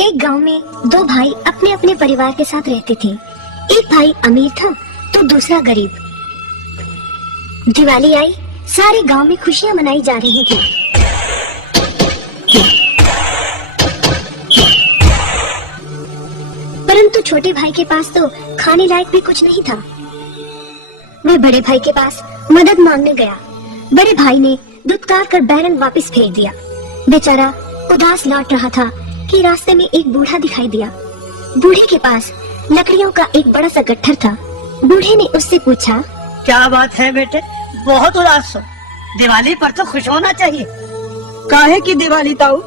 एक गांव में दो भाई अपने अपने परिवार के साथ रहते थे। एक भाई अमीर था तो दूसरा गरीब। दिवाली आई, सारे गांव में खुशियां मनाई जा रही थी। परंतु छोटे भाई के पास तो खाने लायक भी कुछ नहीं था। वह बड़े भाई के पास मदद मांगने गया। बड़े भाई ने दुत्कार कर बैरन वापस भेज दिया। बेचारा उदास लौट रहा था कि रास्ते में एक बूढ़ा दिखाई दिया। बूढ़े के पास लकड़ियों का एक बड़ा सा गट्ठर था। बूढ़े ने उससे पूछा, क्या बात है बेटे, बहुत उदास हो? दिवाली पर तो खुश होना चाहिए। काहे की दिवाली ताऊ,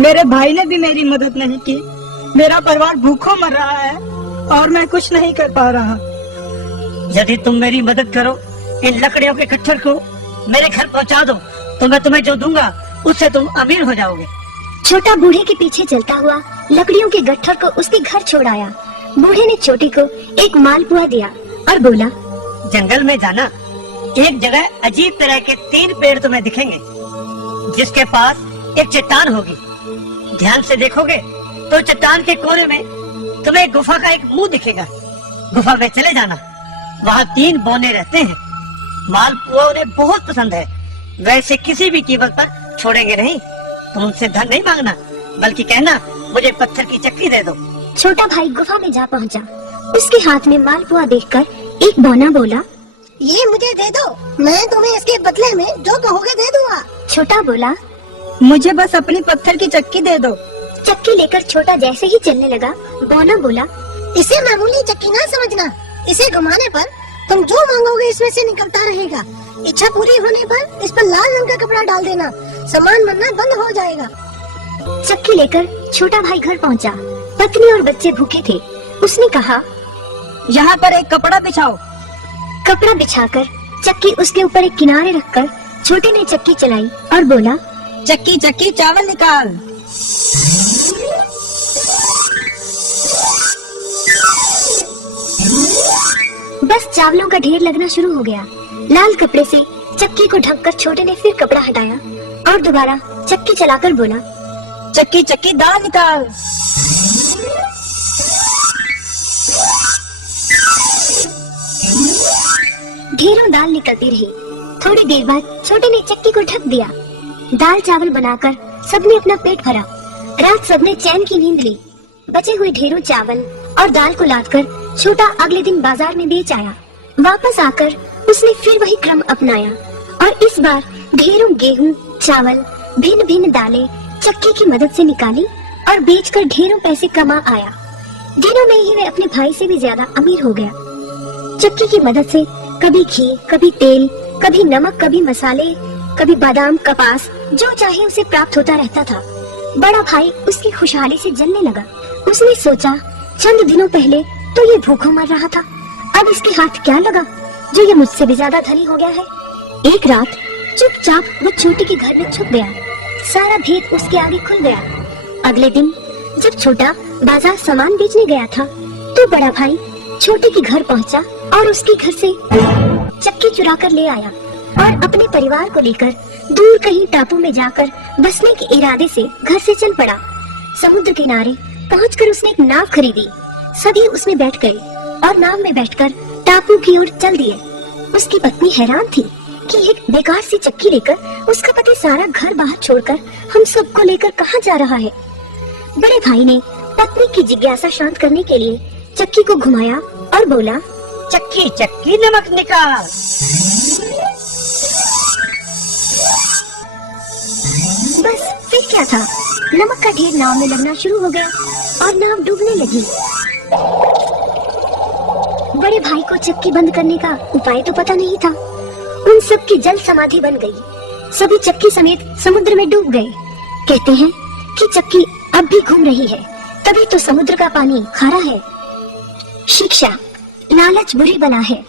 मेरे भाई ने भी मेरी मदद नहीं की। मेरा परिवार भूखों मर रहा है और मैं कुछ नहीं कर पा रहा। यदि तुम मेरी मदद करो, इन लकड़ियों के गट्ठर को मेरे घर पहुंचा दो, तो मैं तुम्हें जो दूंगा उससे तुम अमीर हो जाओगे। छोटा बूढ़े के पीछे चलता हुआ लकड़ियों के गट्ठर को उसके घर छोड़ आया। बूढ़े ने छोटे को एक मालपुआ दिया और बोला, जंगल में जाना, एक जगह अजीब तरह के 3 पेड़ तुम्हें दिखेंगे, जिसके पास एक चट्टान होगी। ध्यान से देखोगे तो चट्टान के कोने में तुम्हें गुफा का एक मुंह दिखेगा। गुफा में चले जाना, वहाँ 3 बौने रहते हैं। मालपुआ उन्हें बहुत पसंद है, वैसे किसी भी कीमत पर छोड़ेंगे नहीं। तुम उनसे धन नहीं मांगना, बल्कि कहना मुझे पत्थर की चक्की दे दो। छोटा भाई गुफा में जा पहुंचा। उसके हाथ में मालपुआ देखकर एक बौना बोला, ये मुझे दे दो, मैं तुम्हें इसके बदले में जो कहोगे दे दूंगा। छोटा बोला, मुझे बस अपनी पत्थर की चक्की दे दो। चक्की लेकर छोटा जैसे ही चलने लगा, बौना बोला, इसे मामूली चक्की ना समझना, इसे घुमाने पर तुम जो मांगोगे इसमें से निकलता रहेगा। इच्छा पूरी होने पर इस पर लाल रंग का कपड़ा डाल देना, सामान बनना बंद हो जाएगा। चक्की लेकर छोटा भाई घर पहुंचा। पत्नी और बच्चे भूखे थे। उसने कहा, यहाँ पर एक कपड़ा बिछाओ। कपड़ा बिछाकर चक्की उसके ऊपर एक किनारे रखकर छोटे ने चक्की चलाई और बोला, चक्की चक्की चावल निकाल। बस चावलों का ढेर लगना शुरू हो गया। लाल कपड़े से चक्की को ढककर छोटे ने फिर कपड़ा हटाया और दोबारा चक्की चलाकर बोला, चक्की चक्की दाल निकाल। ढेरों दाल निकलती रही। थोड़ी देर बाद छोटे ने चक्की को ढक दिया। दाल चावल बनाकर सबने अपना पेट भरा। रात सबने चैन की नींद ली। बचे हुए ढेरों चावल और दाल को लादकर छोटा अगले दिन बाजार में बेच आया। वापस आकर उसने फिर वही क्रम अपनाया और इस बार ढेरों गेहूं, चावल, भिन्न भिन्न दालें चक्की की मदद से निकाली और बेचकर ढेरों पैसे कमा आया। दिनों में ही वह अपने भाई से भी ज्यादा अमीर हो गया। चक्की की मदद से कभी घी, कभी तेल, कभी नमक, कभी मसाले, कभी बादाम, कपास, जो चाहे उसे प्राप्त होता रहता था। बड़ा भाई उसकी खुशहाली से जलने लगा। उसने सोचा, चंद दिनों पहले तो ये भूखों मर रहा था, अब इसके हाथ क्या लगा जो ये मुझसे भी ज्यादा धनी हो गया है। एक रात चुपचाप वो छोटे के घर में छुप गया। सारा भेद उसके आगे खुल गया। अगले दिन जब छोटा बाजार सामान बेचने गया था, तो बड़ा भाई छोटे के घर पहुंचा और उसके घर से चक्की चुरा कर ले आया और अपने परिवार को लेकर दूर कहीं टापू में जाकर बसने के इरादे से घर से चल पड़ा। समुद्र किनारे पहुंचकर उसने एक नाव खरीदी। सभी उसमें बैठ गए और नाव में बैठकर टापू की ओर चल दिए। उसकी पत्नी हैरान थी कि एक बेकार सी चक्की लेकर उसका पति सारा घर बाहर छोड़कर हम सबको लेकर कहाँ जा रहा है। बड़े भाई ने पत्नी की जिज्ञासा शांत करने के लिए चक्की को घुमाया और बोला, चक्की चक्की नमक निकाल। बस फिर क्या था, नमक का ढेर नाव में लगना शुरू हो गया और नाव डूबने लगी। बड़े भाई को चक्की बंद करने का उपाय तो पता नहीं था। उन सब की जल समाधि बन गई। सभी चक्की समेत समुद्र में डूब गए। कहते हैं कि चक्की अब भी घूम रही है, तभी तो समुद्र का पानी खारा है। शिक्षा, लालच बुरी बला है।